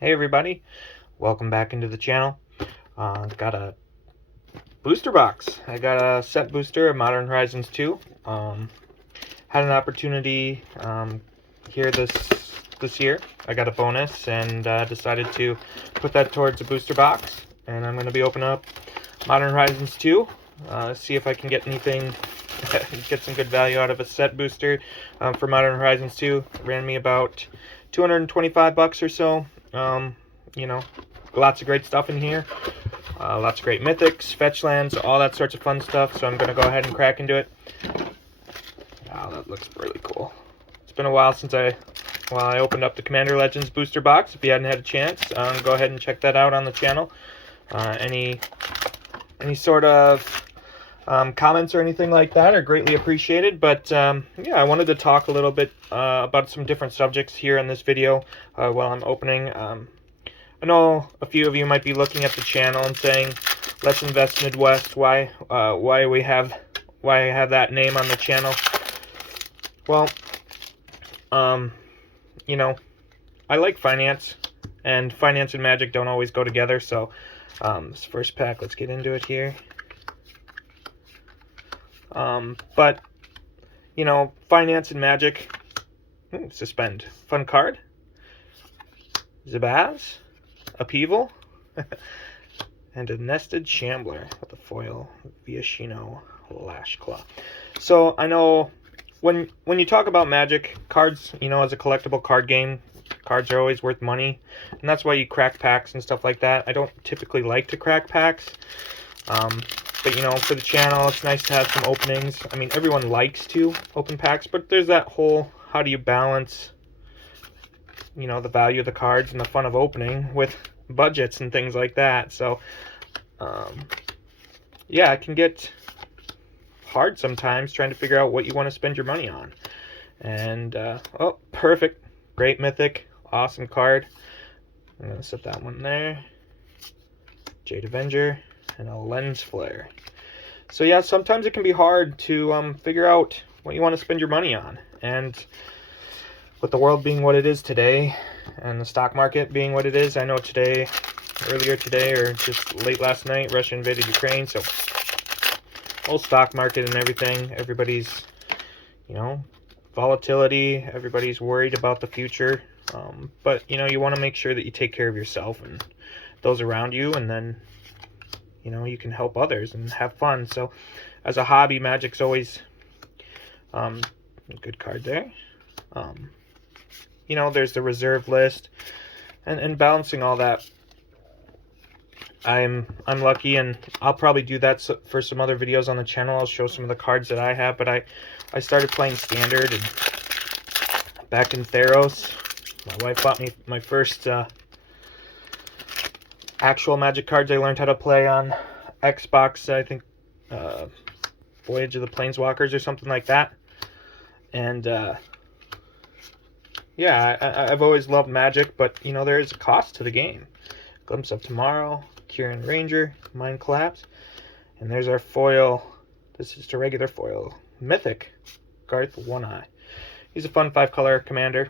Hey everybody, welcome back into the channel. Got a booster box. I got a set booster of Modern Horizons 2. Had an opportunity here this year. I got a bonus and decided to put that towards a booster box. And I'm going to be opening up Modern Horizons 2. See if I can get anything, get some good value out of a set booster for Modern Horizons 2. It ran me about 225 bucks or so. You know, lots of great stuff in here. Lots of great mythics, fetch lands, all that sorts of fun stuff. So I'm going to go ahead and crack into it. Wow, that looks really cool. It's been a while since I opened up the Commander Legends booster box. If you hadn't had a chance, go ahead and check that out on the channel. Any sort of comments or anything like that are greatly appreciated. But yeah, I wanted to talk a little bit about some different subjects here in this video while I'm opening. I know a few of you might be looking at the channel and saying, "Let's Invest Midwest." Why I have that name on the channel? Well, you know, I like finance, and finance and magic don't always go together. So, this first pack, let's get into it here. But you know, finance and magic. Ooh, suspend. Fun card. Zabaz. Upheaval, and a Nested Shambler with a foil Viashino Lashclaw. So I know when you talk about Magic cards, you know, as a collectible card game, cards are always worth money, and that's why you crack packs and stuff like that. I don't typically like to crack packs, but you know, for the channel, it's nice to have some openings. I mean, everyone likes to open packs, but there's that whole, how do you balance, you know, the value of the cards and the fun of opening with budgets and things like that. So yeah, it can get hard sometimes trying to figure out what you want to spend your money on. And oh, perfect, great mythic, awesome card. I'm gonna set that one there. Jade Avenger and a Lens Flare. So yeah, sometimes it can be hard to figure out what you want to spend your money on. And with the world being what it is today, and the stock market being what it is, I know earlier today, or just late last night, Russia invaded Ukraine, so whole stock market and everything, everybody's, you know, volatility, everybody's worried about the future, but, you know, you want to make sure that you take care of yourself and those around you, and then, you know, you can help others and have fun. So, as a hobby, Magic's always a good card there. You know, there's the reserve list, and balancing all that. I'm lucky, and I'll probably do that for some other videos on the channel. I'll show some of the cards that I have, but I started playing Standard and back in Theros. My wife bought me my first actual Magic cards I learned how to play on Xbox, I think Voyage of the Planeswalkers or something like that. And yeah, I've always loved Magic, but, you know, there is a cost to the game. Glimpse of Tomorrow, Kieran Ranger, Mind Collapse. And there's our foil. This is just a regular foil. Mythic, Garth One Eye. He's a fun 5-color commander.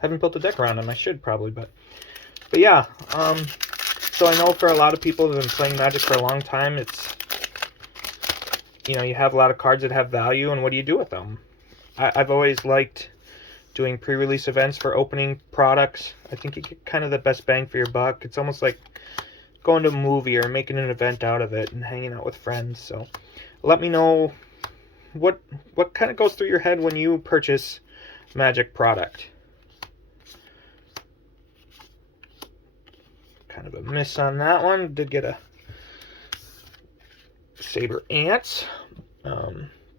Haven't built a deck around him. I should probably, but yeah. So I know for a lot of people that have been playing Magic for a long time, it's, you know, you have a lot of cards that have value, and what do you do with them? I've always liked doing pre-release events for opening products. I think you get kind of the best bang for your buck. It's almost like going to a movie or making an event out of it and hanging out with friends. So let me know what kind of goes through your head when you purchase Magic product. Kind of a miss on that one. Did get a Saber Ants.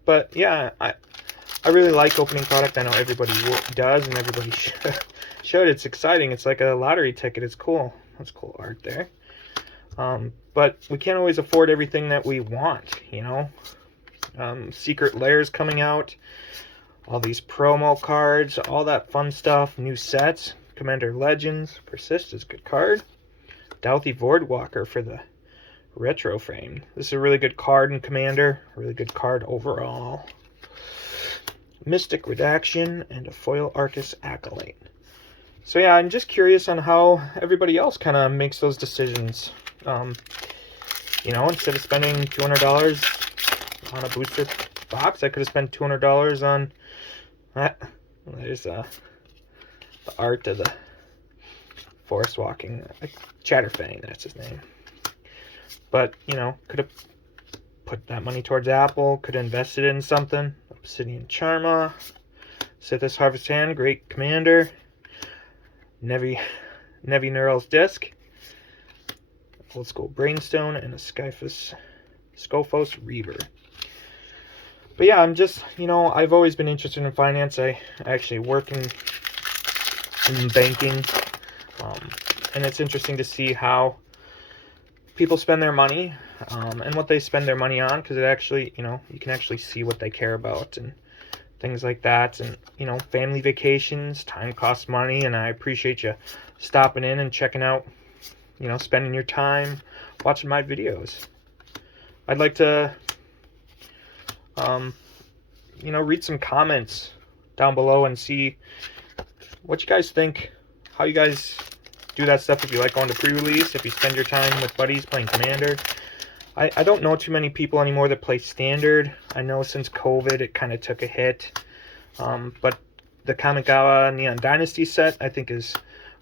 But yeah, I really like opening product. I know everybody does, and everybody should. It's exciting. It's like a lottery ticket. It's cool. That's cool art there. But we can't always afford everything that we want, you know. Secret Lairs coming out. All these promo cards. All that fun stuff. New sets. Commander Legends. Persist is a good card. Dauthi Voidwalker for the retro frame. This is a really good card in Commander. A really good card overall. Mystic Redaction, and a foil Arcus Acolyte. So yeah, I'm just curious on how everybody else kind of makes those decisions. You know, instead of spending $200 on a booster box, I could have spent $200 on that. There's the art of the forest walking, Chatterfang, that's his name. But, you know, could have put that money towards Apple, could have invested in something. Obsidian Charma, Sithis Harvest Hand, Great Commander, Nevi Neural's Disc, Old School Brainstone, and a Scophos Reaver. But yeah, I'm just, you know, I've always been interested in finance. I actually work in banking, and it's interesting to see how people spend their money, and what they spend their money on, because it actually, you know, you can actually see what they care about and things like that. And, you know, family vacations, time costs money, and I appreciate you stopping in and checking out, you know, spending your time watching my videos. I'd like to, you know, read some comments down below and see what you guys think, how you guys do that stuff, if you like going to pre-release, if you spend your time with buddies playing Commander. I don't know too many people anymore that play Standard. I know since COVID it kind of took a hit, but the Kamigawa Neon Dynasty set I think is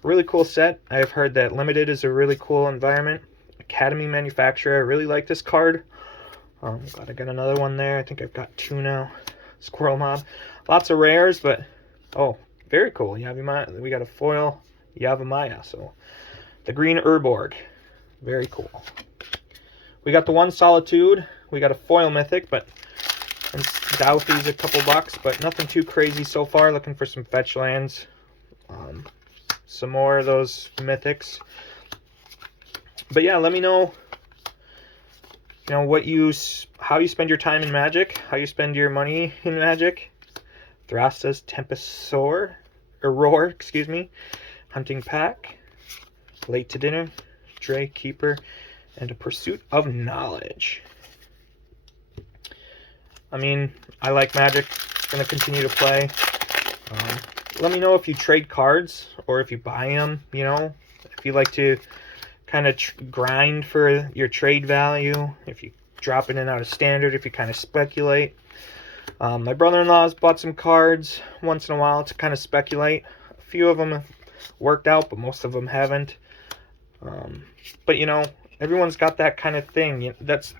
a really cool set. I've heard that Limited is a really cool environment. Academy Manufacturer, I really like this card. Glad I got another one there. I think I've got 2 now. Squirrel Mob. Lots of rares, but oh, very cool. Yavimaya. We got a foil Yavimaya. So the green Urborg. Very cool. We got the one Solitude. We got a foil Mythic, but Douthy's a couple bucks, but nothing too crazy so far. Looking for some fetch lands. Some more of those Mythics. But yeah, let me know, you know, how you spend your time in Magic, how you spend your money in Magic. Thrasta's Roar, excuse me. Hunting Pack, Late to Dinner, Dray Keeper, and A Pursuit of Knowledge. I mean, I like Magic. Gonna continue to play. Let me know if you trade cards or if you buy them. You know, if you like to kind of grind for your trade value, if you drop in and out of Standard, if you kind of speculate. My brother-in-law's bought some cards once in a while to kind of speculate. A few of them have worked out, but most of them haven't. But you know, everyone's got that kind of thing. That's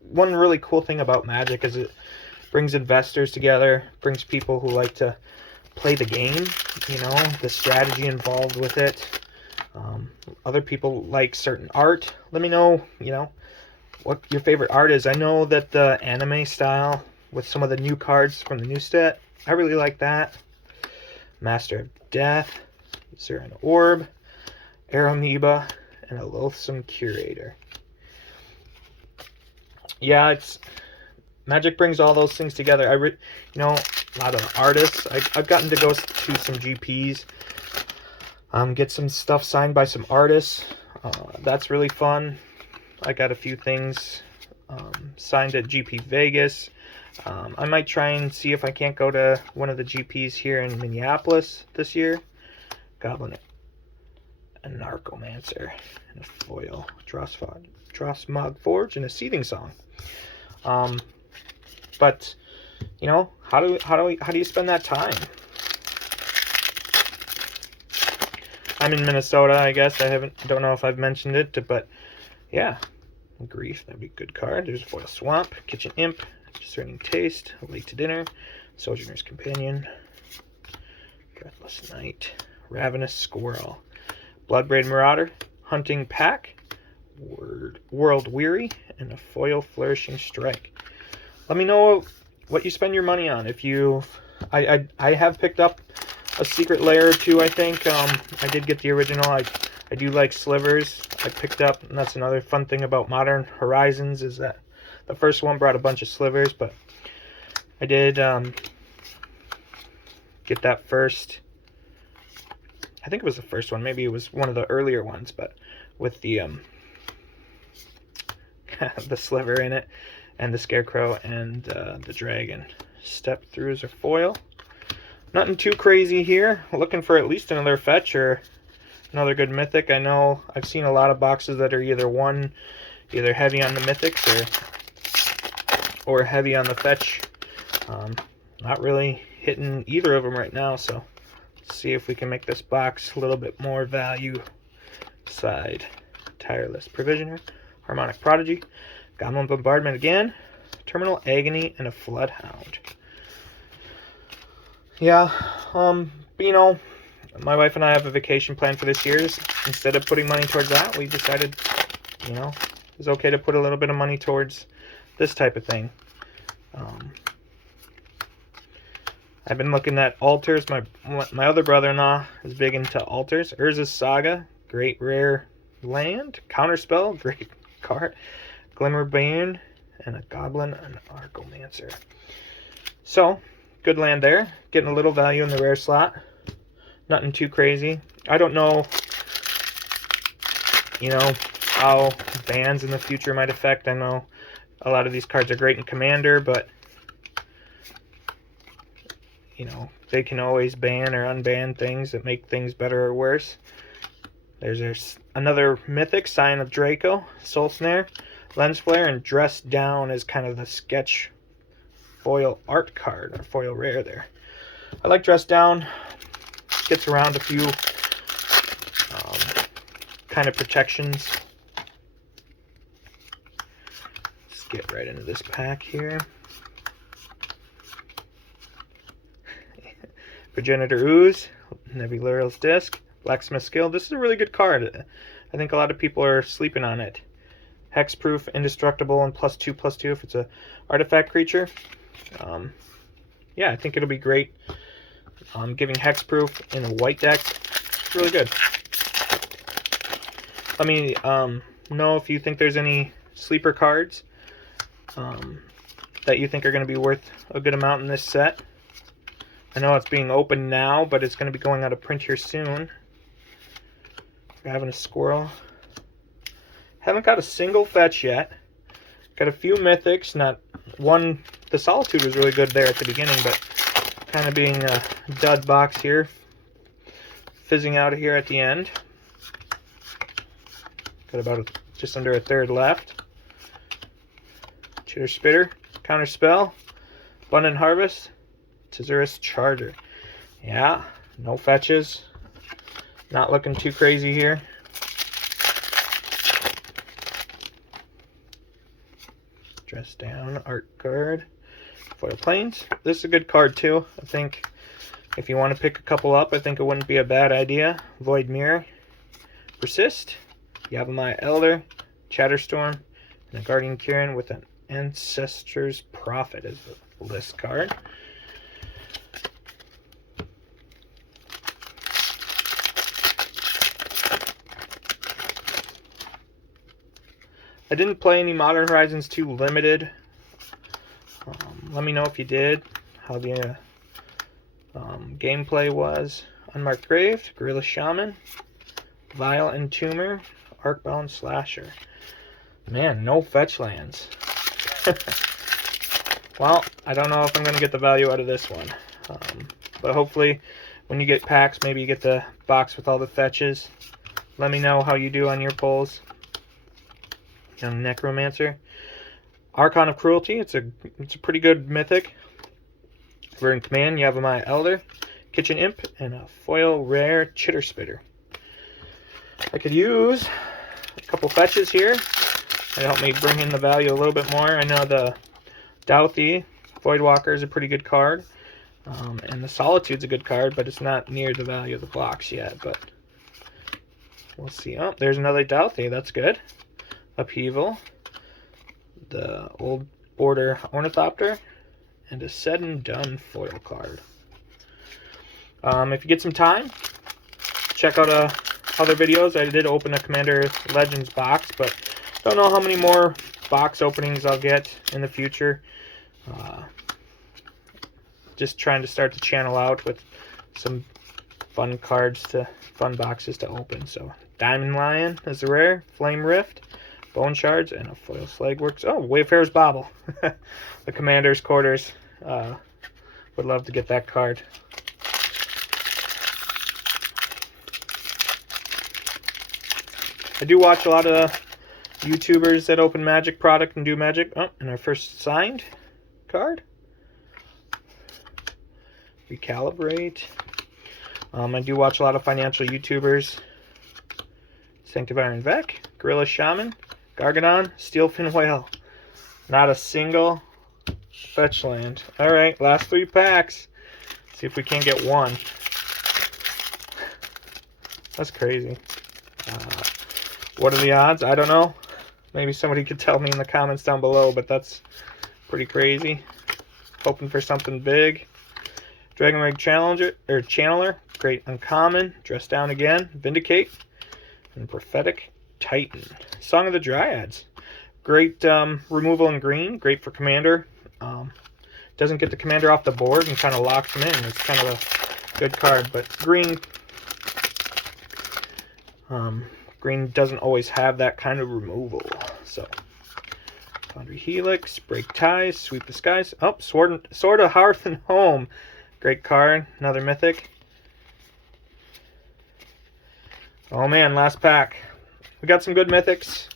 one really cool thing about Magic, is it brings investors together, brings people who like to play the game, you know, the strategy involved with it. Other people like certain art. Let me know, you know, what your favorite art is. I know that the anime style with some of the new cards from the new set, I really like that. Master of Death, Zuran Orb, Amoeba, and a Loathsome Curator. Yeah, Magic brings all those things together. You know, a lot of artists. I've gotten to go to some GPs, get some stuff signed by some artists. That's really fun. I got a few things signed at GP Vegas. I might try and see if I can't go to one of the GPs here in Minneapolis this year. Goblin, a Narcomancer, and a foil Drossmog Forge, and a Seething Song. But you know, how do you spend that time? I'm in Minnesota, I guess. Don't know if I've mentioned it, but yeah, Grief, that'd be a good card. There's a foil Swamp, Kitchen Imp, Discerning Taste, Late to Dinner, Sojourner's Companion, Breathless Night, Ravenous Squirrel, Bloodbraid Marauder, Hunting Pack, World Weary, and a foil Flourishing Strike. Let me know what you spend your money on. If I have picked up a Secret Lair or 2, I think. I did get the original. I do like slivers. I picked up, and that's another fun thing about Modern Horizons, is that the first one brought a bunch of slivers, but I did get that first. I think it was the first one. Maybe it was one of the earlier ones, but with the the sliver in it, and the Scarecrow, and the Dragon. Step Throughs are foil. Nothing too crazy here. Looking for at least another fetch or another good mythic. I know I've seen a lot of boxes that are either heavy on the mythics or heavy on the fetch. Not really hitting either of them right now, so let's see if we can make this box a little bit more value side. Tireless Provisioner, Harmonic Prodigy, Goblin Bombardment again, Terminal Agony, and a Floodhound. Yeah, you know, my wife and I have a vacation plan for this year. Instead of putting money towards that, we decided, you know, it's okay to put a little bit of money towards this type of thing. I've been looking at altars. My other brother-in-law is big into altars. Urza's Saga, great rare land. Counterspell, great card. Glimmerbane, and a Goblin and Argomancer. So, good land there. Getting a little value in the rare slot. Nothing too crazy. I don't know, you know, how bans in the future might affect. I know a lot of these cards are great in Commander, but you know, they can always ban or unban things that make things better or worse. There's another mythic, Scion of Draco, Soul Snare, Lens Flare, and Dress Down is kind of the sketch foil art card, or foil rare there. I like Dress Down. Gets around a few kind of protections. Let's get right into this pack here. Progenitor Ooze, Nebularial's Disc, Blacksmith's Skill. This is a really good card. I think a lot of people are sleeping on it. Hexproof, Indestructible, and +2/+2 if it's a artifact creature. Yeah, I think it'll be great. Giving Hexproof in a white deck, it's really good. Let me know if you think there's any sleeper cards that you think are going to be worth a good amount in this set. I know it's being opened now, but it's going to be going out of print here soon. We're having a squirrel. Haven't got a single fetch yet. Got a few mythics. Not one. The Solitude was really good there at the beginning, but kind of being a dud box here. Fizzing out here at the end. Got about just under a third left. Chitter Spitter, Counterspell, Abundant Harvest, Tezzurus Charger. Yeah, no fetches. Not looking too crazy here. Dress Down, art card. Foil Plains. This is a good card too. I think if you want to pick a couple up, I think it wouldn't be a bad idea. Void Mirror, Persist, Yavimaya Elder, Chatterstorm, and a Guardian Kirin with an Ancestor's Prophet as the list card. I didn't play any Modern Horizons 2 Limited. Let me know if you did, how the gameplay was. Unmarked Grave, Gorilla Shaman, Vile Entomber, Arcbound Slasher. Man, no fetch lands. Well, I don't know if I'm going to get the value out of this one. But hopefully, when you get packs, maybe you get the box with all the fetches. Let me know how you do on your pulls. Young Necromancer. Archon of Cruelty. It's a pretty good mythic. We're in command. Yavimaya Elder, Kitchen Imp, and a foil rare Chitter Spitter. I could use a couple fetches here to help me bring in the value a little bit more. I know the Dauthi Voidwalker is a pretty good card. And the Solitude's a good card, but it's not near the value of the box yet. But we'll see. Oh, there's another Dauthi. That's good. Upheaval, the Old Border Ornithopter, and a Said and Done foil card. If you get some time, check out other videos. I did open a Commander Legends box, but don't know how many more box openings I'll get in the future. Just trying to start the channel out with some fun boxes to open. So Diamond Lion is a rare, Flame Rift, Bone Shards, and a foil Slagworks. Oh, Wayfarer's Bauble. The Commander's Quarters. Would love to get that card. I do watch a lot of YouTubers that open Magic product and do Magic. Oh, and our first signed card. Recalibrate. I do watch a lot of financial YouTubers. Sanctifier Vec, Gorilla Shaman, Gargadon, Steelfin Whale. Not a single fetch land. Alright, last 3 packs. See if we can't get one. That's crazy. What are the odds? I don't know. Maybe somebody could tell me in the comments down below, but that's pretty crazy. Hoping for something big. Dragon Rig Channeler, great uncommon. Dress Down again, Vindicate, and Prophetic Titan. Song of the Dryads, great removal in green, great for commander. Doesn't get the commander off the board and kind of locks him in. It's kind of a good card, but green doesn't always have that kind of removal. So Foundry Helix, Break Ties, Sweep the Skies. Oh, Sword of Hearth and Home. Great card, another mythic. Oh man, last pack. We got some good mythics,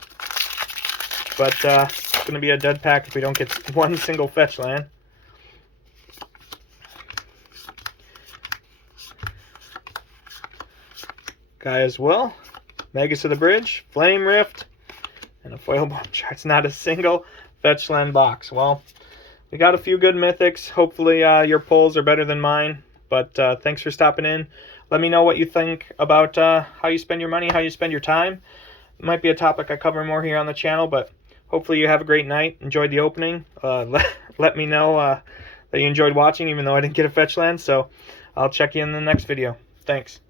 but it's going to be a dead pack if we don't get one single fetch land. Guy as well. Magus of the Bridge, Flame Rift, and a Foil Bomb Chart. It's not a single fetch land box. Well, we got a few good mythics. Hopefully your pulls are better than mine. But thanks for stopping in. Let me know what you think about how you spend your money, how you spend your time. It might be a topic I cover more here on the channel, but hopefully you have a great night. Enjoyed the opening. Let me know that you enjoyed watching, even though I didn't get a fetch land. So I'll check you in the next video. Thanks.